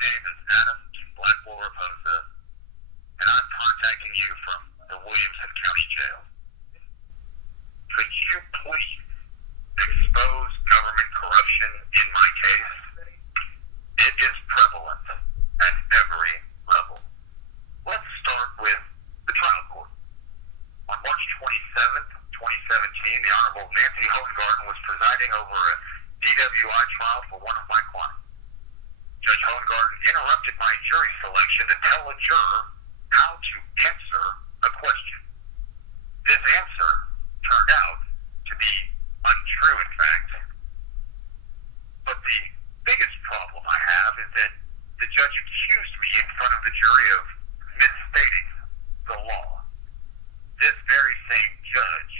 name is Adam King Blackwell Reposa, and I'm contacting you from the Williamson County Jail. Could you please expose government corruption in my case? It is prevalent at every level. Let's start with the trial court. On March 27th, 2017, the Honorable Nancy Hohengarten was presiding over a DWI trial for one of my clients. Judge Hohengarten interrupted my jury selection to tell a juror how to answer a question. This answer turned out to be untrue, in fact. But the biggest problem I have is that the judge accused me in front of the jury of misstating the law. This very same judge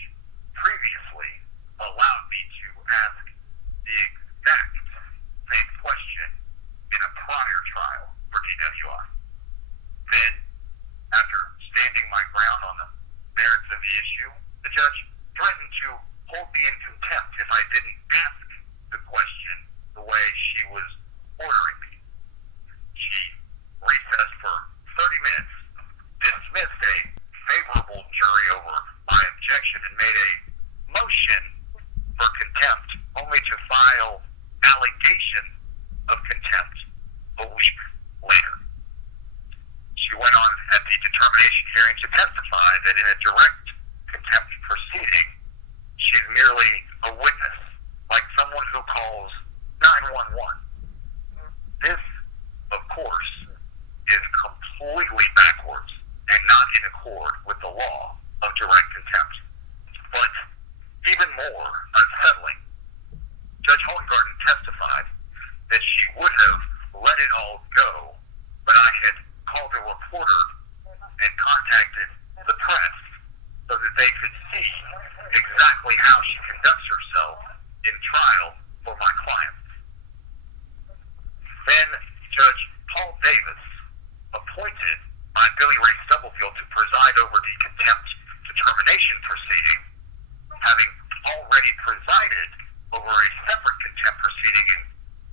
previously allowed me to ask the exact same question in a prior trial for DWI. Then, after standing my ground on the merits of the issue, the judge threatened to hold me in contempt if I didn't ask the question the way she was ordering me. She recessed for 30 minutes, dismissed a favorable jury over my objection, and made a motion for contempt, only to file allegations of contempt a week later. She went on at the determination hearing to testify that in a direct contempt proceeding, she's merely a witness, like someone who calls 911. This, of course, is completely backwards and not in accord with the law of direct contempt. But even more unsettling, Judge Hohengarten testified that she would have let it all go, but I had called a reporter and contacted the press so that they could see exactly how she conducts herself in trial for my clients. Then Judge Paul Davis appointed by Billy Ray Stubblefield to preside over the contempt determination proceeding, having already presided over a separate contempt proceeding in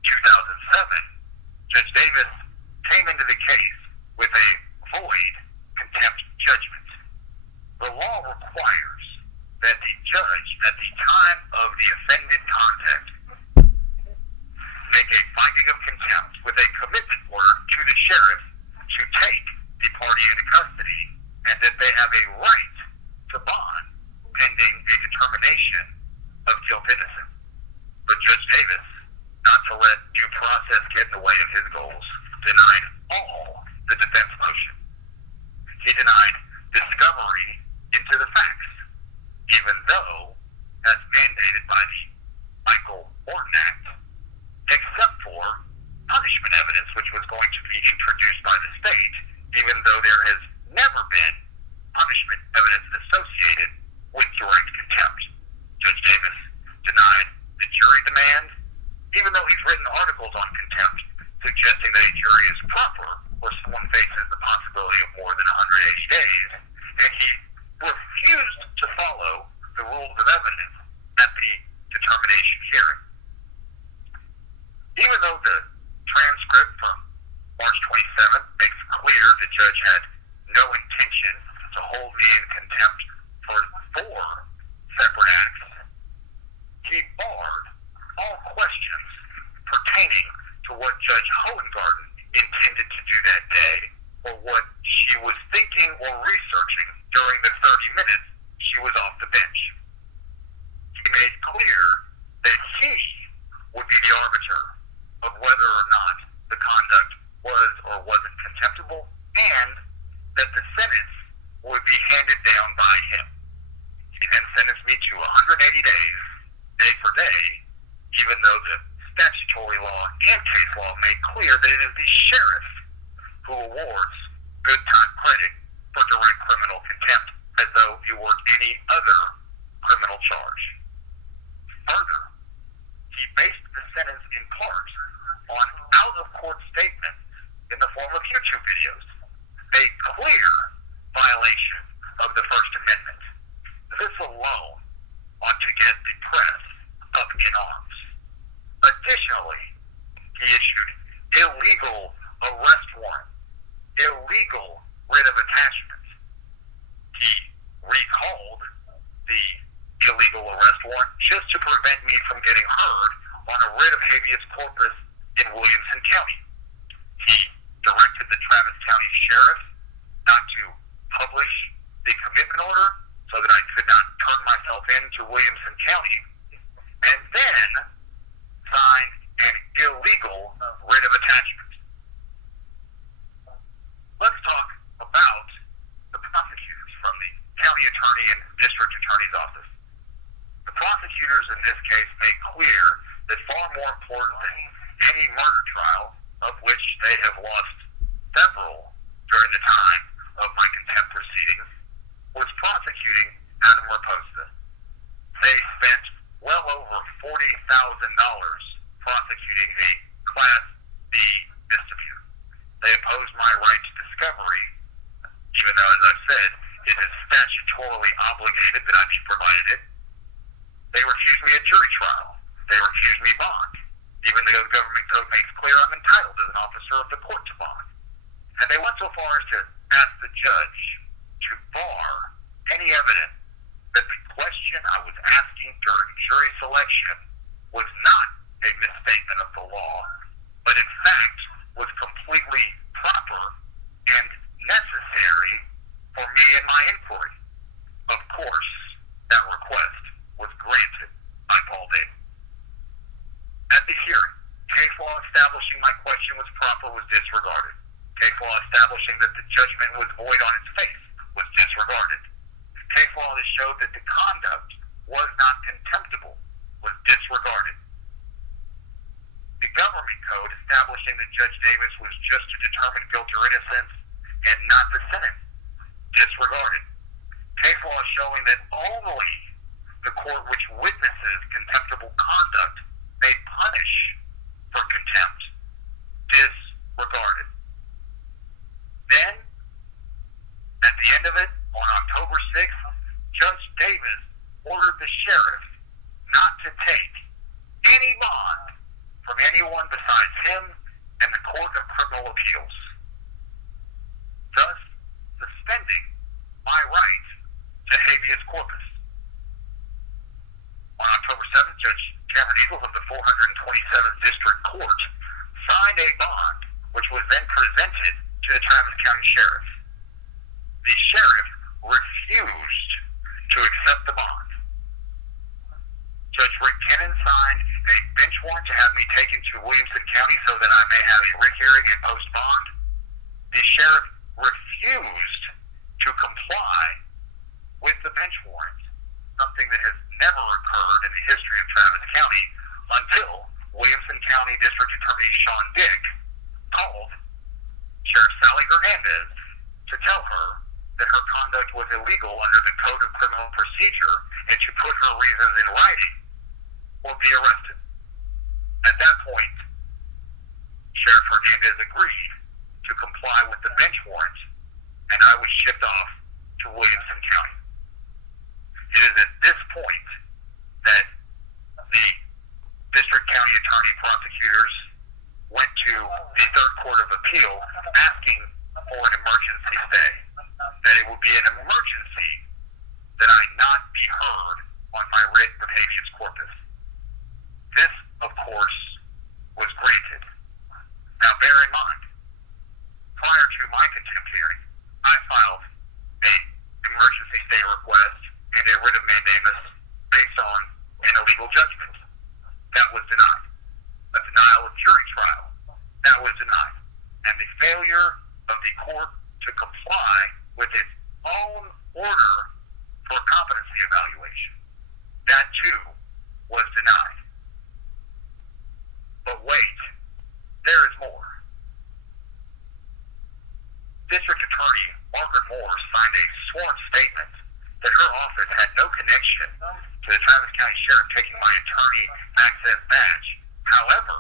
2007. Judge Davis came into the case with a void contempt judgment. The law requires that the judge, at the time of the offended conduct, make a finding of contempt with a commitment order to the sheriff to take the party into custody, and that they have a right to bond pending a determination of guilt innocence. But Judge Davis, not to let due process get in the way of his goals, denied all the defense motion. He denied discovery into the facts, even though, as mandated by the Michael Morton Act, except for punishment evidence, which was going to be introduced by the state, even though there has never been punishment evidence associated with direct contempt. Judge Davis denied the jury demand, even though he's written articles on contempt suggesting that a jury is proper where someone faces the possibility of more than 180 days, and he refused to follow the rules of evidence at the determination hearing. Even though the transcript from March 27th makes clear the judge had no intention to hold me in contempt for 4 separate acts, he barred all questions pertaining to what Judge Hohengarten intended to do that day, or what she was thinking or researching during the 30 minutes she was off the bench. He made clear that he would be the arbiter of whether or not the conduct was or wasn't contemptible, and that the sentence would be handed down by him. He then sentenced me to 180 days, day for day, even though the statutory law and case law made clear that it is the sheriff who awards good time credit for direct criminal contempt, as though it were any other criminal charge. Further, he based the sentence in part on out-of-court statements in the form of YouTube videos, a clear violation of the First Amendment. This alone ought to get the press up in arms. Additionally, he issued illegal arrest warrant, illegal writ of attachment. He recalled the illegal arrest warrant just to prevent me from getting heard on a writ of habeas corpus in Williamson County. He directed the Travis County Sheriff not to publish the commitment order so that I could not turn myself into Williamson County, and then signed an illegal writ of attachment. Let's talk about the prosecutors from the county attorney and district attorney's office. The prosecutors in this case made clear that far more important than any murder trial, of which they have lost several during the time of my contempt proceedings, was prosecuting Adam Reposa. They spent well over $40,000 prosecuting a Class B misdemeanor. They opposed my right to discovery, even though, as I've said, it is statutorily obligated that I be provided it. They refused me a jury trial. They refused me bond, even though the government code makes clear I'm entitled as an officer of the court to bond. And they went so far as to ask the judge to bar any evidence that the question I was asking during jury selection was not a misstatement of the law, but in fact was completely proper and necessary for me in my inquiry. Of course, that request was granted by Paul Davis. At the hearing, case law establishing my question was proper was disregarded. Case law establishing that the judgment was void on its face was disregarded. Case law that showed that the conduct was not contemptible was disregarded. The government code establishing that Judge Davis was just to determine guilt or innocence and not the sentence, disregarded. Case law showing that only the court which witnesses contemptible conduct may punish for contempt, disregarded. Then, at the end of it, on October 6th, Judge Davis ordered the sheriff not to take any bond from anyone besides him and the Court of Criminal Appeals, thus suspending my right to habeas corpus. On October 7th, Judge Cameron Eagles of the 427th District Court signed a bond, which was then presented to the Travis County Sheriff. The sheriff refused to accept the bond. Judge Rick Kennan signed a bench warrant to have me taken to Williamson County so that I may have a writ hearing and post bond. The sheriff refused to comply with the bench warrant, something that has never occurred in the history of Travis County until Williamson County District Attorney Sean Dick called Sheriff Sally Hernandez to tell her that her conduct was illegal under the Code of Criminal Procedure and to put her reasons in writing or be arrested. At that point, Sheriff Hernandez agreed to comply with the bench warrant, and I was shipped off to Williamson County. It is at this point that the District County Attorney prosecutors went to the Third Court of Appeal asking for an emergency stay, that it would be an emergency that I not be heard on my writ of habeas corpus. This, of course, was granted. Now bear in mind, prior to my contempt hearing, I filed an emergency stay request and a writ of mandamus based on an illegal judgment. That was denied. A denial of jury trial. That was denied. And the failure of the court to comply with its own order for a competency evaluation. That too was denied. But wait, there is more. District Attorney Margaret Moore signed a sworn statement that her office had no connection to the Travis County Sheriff taking my attorney access badge. However,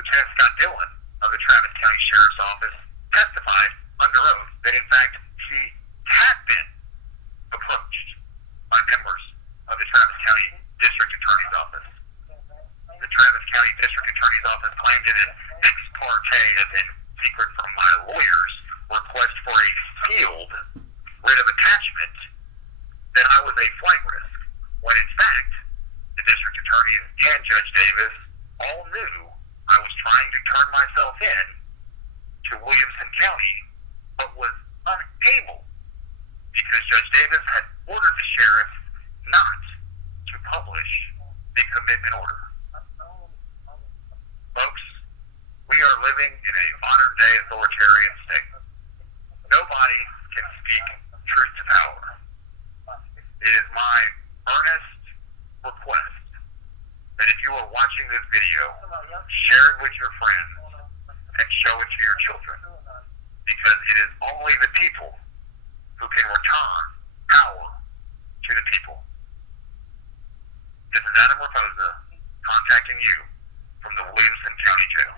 Lieutenant Scott Dillon of the Travis County Sheriff's Office testified under oath that in fact he had been approached by members of the Travis County District Attorney's Office. The Travis County District Attorney's Office claimed it in ex parte, as in secret from my lawyer's request for a sealed writ of attachment that I was a flight risk, when in fact, the district attorney and Judge Davis all knew I was trying to turn myself in to Williamson County, but was unable because Judge Davis had ordered the sheriff not to publish the commitment order. Folks, we are living in a modern-day authoritarian state. Nobody can speak truth to power. It is my earnest request that if you are watching this video, share it with your friends and show it to your children, because it is only the people who can return power to the people. This is Adam Reposa contacting you from the Williamson County Jail.